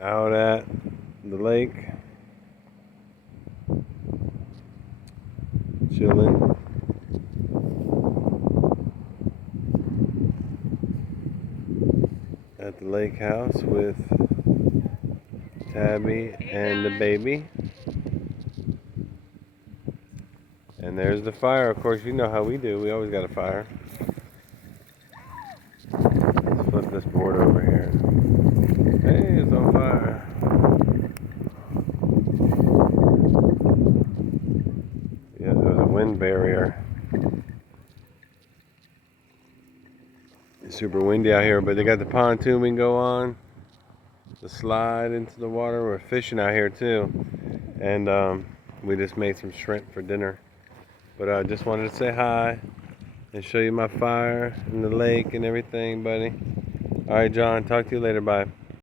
out at the lake, chilling. At the lake house with Tabby and the baby. And there's the fire. Of course, you know how we do. We always got a fire. Let's flip this board over here. Hey, it's on fire. Yeah, there's a wind barrier. It's super windy out here, but they got the pontoon we can go on. The slide into the water. We're fishing out here too. And we just made some shrimp for dinner. But I just wanted to say hi and show you my fire in the lake and everything, buddy. All right, John, talk to you later. Bye.